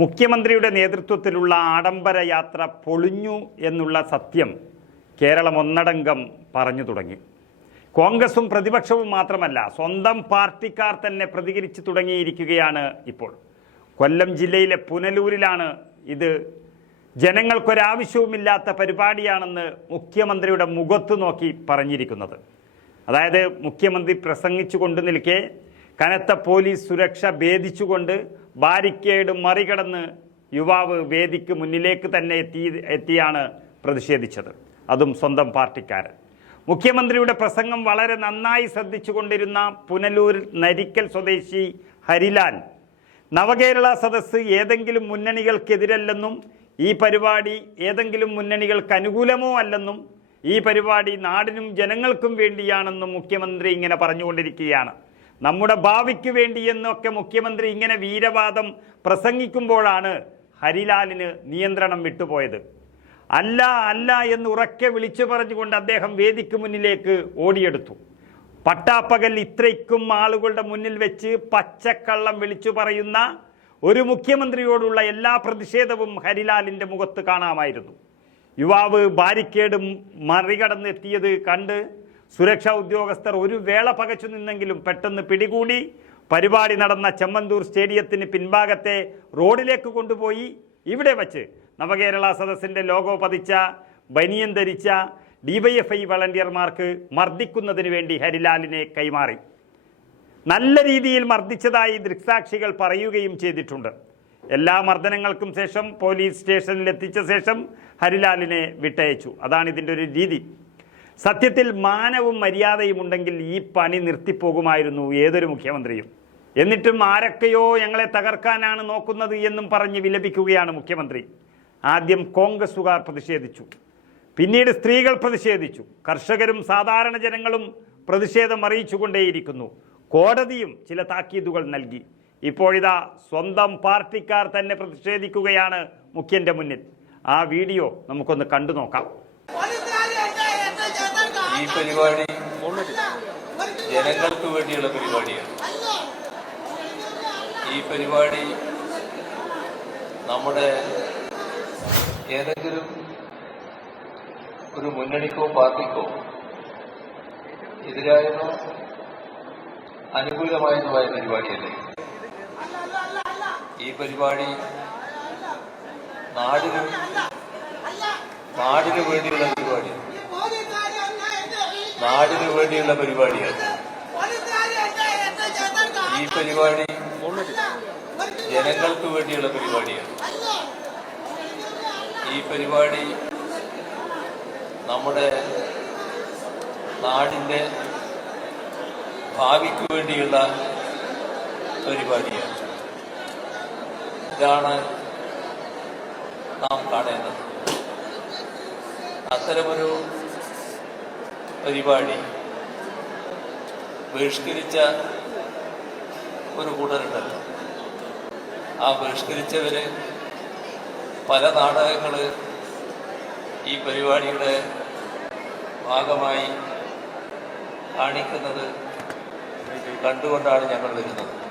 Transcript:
മുഖ്യമന്ത്രിയുടെ നേതൃത്വത്തിലുള്ള ആഡംബര യാത്ര പൊളിഞ്ഞു എന്നുള്ള സത്യം കേരളം ഒന്നടങ്കം പറഞ്ഞു തുടങ്ങി. കോൺഗ്രസും പ്രതിപക്ഷവും മാത്രമല്ല സ്വന്തം പാർട്ടിക്കാർ തന്നെ പ്രതികരിച്ചു തുടങ്ങിയിരിക്കുകയാണ് ഇപ്പോൾ. കൊല്ലം ജില്ലയിലെ പുനലൂരിലാണ് ഇത്. ജനങ്ങൾക്കൊരാവശ്യവുമില്ലാത്ത പരിപാടിയാണെന്ന് മുഖ്യമന്ത്രിയുടെ മുഖത്ത് നോക്കി പറഞ്ഞിരിക്കുന്നത്. അതായത് മുഖ്യമന്ത്രി പ്രസംഗിച്ചു കൊണ്ടു നിൽക്കെ കനത്ത പോലീസ് സുരക്ഷ ഭേദിച്ചുകൊണ്ട് ബാരിക്കേഡ് മറികടന്ന് യുവാവ് വേദിക്ക് മുന്നിലേക്ക് തന്നെ എത്തി എത്തിയാണ് പ്രതിഷേധിച്ചത്. അതും സ്വന്തം പാർട്ടിക്കാരൻ. മുഖ്യമന്ത്രിയുടെ പ്രസംഗം വളരെ നന്നായി ശ്രദ്ധിച്ചുകൊണ്ടിരുന്ന പുനലൂർ നരിക്കൽ സ്വദേശി ഹരിലാൽ നവകേരള സദസ്സ് ഏതെങ്കിലും മുന്നണികൾക്കെതിരല്ലെന്നും ഈ പരിപാടി ഏതെങ്കിലും മുന്നണികൾക്ക് അനുകൂലമോ അല്ലെന്നും ഈ പരിപാടി നാടിനും ജനങ്ങൾക്കും വേണ്ടിയാണെന്നും മുഖ്യമന്ത്രി ഇങ്ങനെ പറഞ്ഞുകൊണ്ടിരിക്കുകയാണ്. നമ്മുടെ ഭാവിക്ക് വേണ്ടി എന്നൊക്കെ മുഖ്യമന്ത്രി ഇങ്ങനെ വീരവാദം പ്രസംഗിക്കുമ്പോഴാണ് ഹരിലാലിന് നിയന്ത്രണം വിട്ടുപോയത്. അല്ല അല്ല എന്ന് ഉറക്കെ വിളിച്ചു പറഞ്ഞുകൊണ്ട് അദ്ദേഹം വേദിക്ക് മുന്നിലേക്ക് ഓടിയെടുത്തു. പട്ടാപ്പകൽ ഇത്രയ്ക്കും ആളുകളുടെ മുന്നിൽ വെച്ച് പച്ചക്കള്ളം വിളിച്ചു പറയുന്ന ഒരു മുഖ്യമന്ത്രിയോടുള്ള എല്ലാ പ്രതിഷേധവും ഹരിലാലിന്റെ മുഖത്ത് കാണാമായിരുന്നു. യുവാവ് ബാരിക്കേഡ് മറികടന്നെത്തിയത് കണ്ട് സുരക്ഷാ ഉദ്യോഗസ്ഥർ ഒരു വേള പകച്ചു നിന്നെങ്കിലും പെട്ടെന്ന് പിടികൂടി. പരിപാടി നടന്ന ചെമ്മന്തൂർ സ്റ്റേഡിയത്തിന് പിൻഭാഗത്തെ റോഡിലേക്ക് കൊണ്ടുപോയി. ഇവിടെ വച്ച് നവകേരള സദസ്സിന്റെ ലോഗോ പതിച്ച ബനിയൻ ധരിച്ച ഡിവൈഎഫ്ഐ വളണ്ടിയർമാർക്ക് മർദ്ദിക്കുന്നതിന് വേണ്ടി ഹരിലാലിനെ കൈമാറി. നല്ല രീതിയിൽ മർദ്ദിച്ചതായി ദൃക്സാക്ഷികൾ പറയുകയും ചെയ്തിട്ടുണ്ട്. എല്ലാ മർദ്ദനങ്ങൾക്കും ശേഷം പോലീസ് സ്റ്റേഷനിൽ എത്തിച്ച ശേഷം ഹരിലാലിനെ വിട്ടയച്ചു. അതാണ് ഇതിന്റെ ഒരു രീതി. സത്യത്തിൽ മാനവും മര്യാദയും ഉണ്ടെങ്കിൽ ഈ പണി നിർത്തിപ്പോകുമായിരുന്നു ഏതൊരു മുഖ്യമന്ത്രിയും. എന്നിട്ടും ആരൊക്കെയോ ഞങ്ങളെ തകർക്കാനാണ് നോക്കുന്നത് എന്നും പറഞ്ഞ് വിലപിക്കുകയാണ് മുഖ്യമന്ത്രി. ആദ്യം കോൺഗ്രസുകാർ പ്രതിഷേധിച്ചു. പിന്നീട് സ്ത്രീകൾ പ്രതിഷേധിച്ചു. കർഷകരും സാധാരണ ജനങ്ങളും പ്രതിഷേധം അറിയിച്ചുകൊണ്ടേയിരിക്കുന്നു. കോടതിയും ചില താക്കീതുകൾ നൽകി. ഇപ്പോഴിതാ സ്വന്തം പാർട്ടിക്കാർ തന്നെ പ്രതിഷേധിക്കുകയാണ് മുഖ്യന്റെ മുന്നിൽ. ആ വീഡിയോ നമുക്കൊന്ന് കണ്ടു നോക്കാം. ഈ പരിപാടി ജനങ്ങൾക്ക് വേണ്ടിയുള്ള പരിപാടിയാണ്. ഈ പരിപാടി നമ്മുടെ ഏതെങ്കിലും ഒരു മുന്നണിക്കോ പാർട്ടിക്കോ എതിരായതോ അനുകൂലമായതുമായ പരിപാടിയല്ലേ? ഈ പരിപാടി നാടിനും നാടിനു വേണ്ടിയുള്ള പരിപാടിയാണ്. നാടിന് വേണ്ടിയുള്ള പരിപാടിയാണ്. ഈ പരിപാടി ജനങ്ങൾക്ക് വേണ്ടിയുള്ള പരിപാടിയാണ്. ഈ പരിപാടി നമ്മുടെ നാടിന്റെ ഭാവിക്ക് വേണ്ടിയുള്ള പരിപാടിയാണ്. ഇതാണ് നാം കാണേണ്ടത്. അത്തരമൊരു പരിപാടി. ബഹിഷ്കരിച്ച ഒരു കൂട്ടരുണ്ടല്ലോ. ആ ബഹിഷ്കരിച്ചവര് പല നാടകങ്ങൾ ഈ പരിപാടിയുടെ ഭാഗമായി കാണിക്കുന്നത് കണ്ടുകൊണ്ടാണ് ഞങ്ങൾ വരുന്നത്.